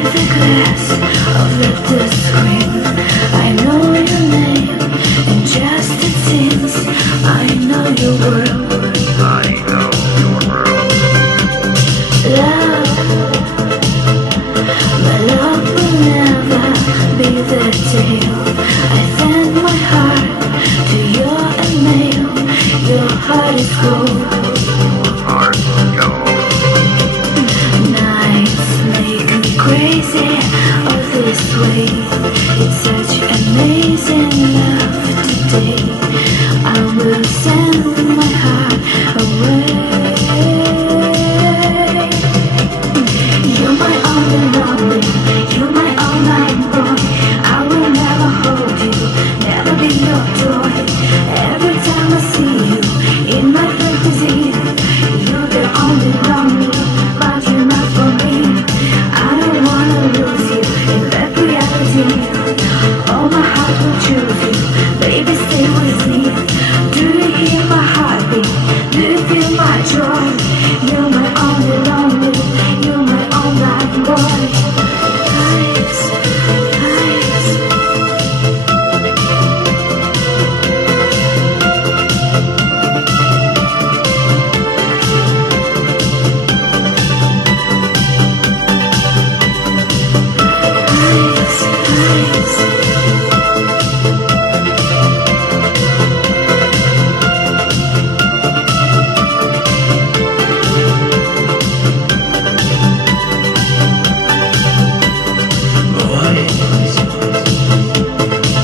the glass of the screen. I know your name, and just it seems I know your world. I know your world. Love, my love will never be the tale. I send my heart to your email. Your heart is cold. Heart gold. Nights make me crazy all this way. It's such amazing love today. I will send my heart away. You're my only lonely, you're my all-night boy. I will never hold you, never be your toy. Every time I see you in my fantasy, you're the only lonely, but you're not for me. I don't wanna lose you in that reality. Oh, my heart will choose you, baby, stay with me. Do you hear my heartbeat? Do you feel my joy? You're my only lonely, you're my all-night boy. Eyes, eyes.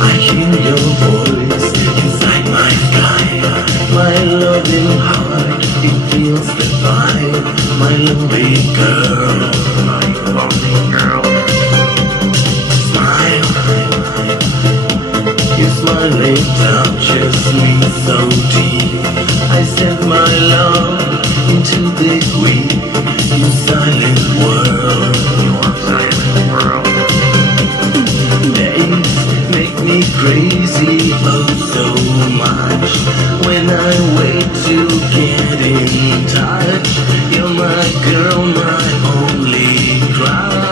I hear your voice inside my sky. My loving heart, it feels divine. My lonely girl, My lonely girl. smile. Your smiling touches me so deep. I set my love into the week. You silent world. Your silent world. Days make me crazy, oh so much. When I wait to get in touch, you're my girl, my only crush.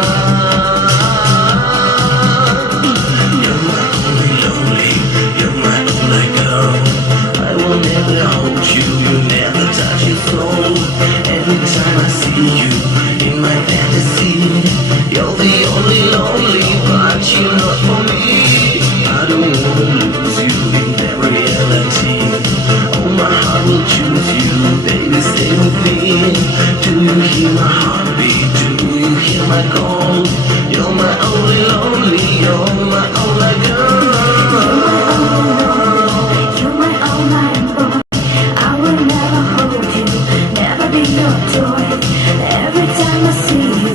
You're my only lonely, you're my only girl. I will never hold you, you never touch your soul. Every time I see you in my fantasy, you're the only lonely, but you're not for me. I don't wanna lose you in that reality. Oh, my heart will choose you, baby, stay with me. Do you hear my heartbeat? Do you hear my call? You're my only lonely, you're my only girl. You're my all-night boy. I will never hold you, never be your toy. Every time I see you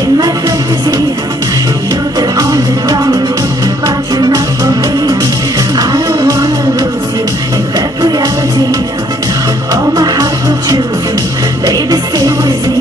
in my fantasy, you're the only lonely, but you're not for me. I don't wanna lose you in that reality. Oh, my heart will choose you, baby, stay with me.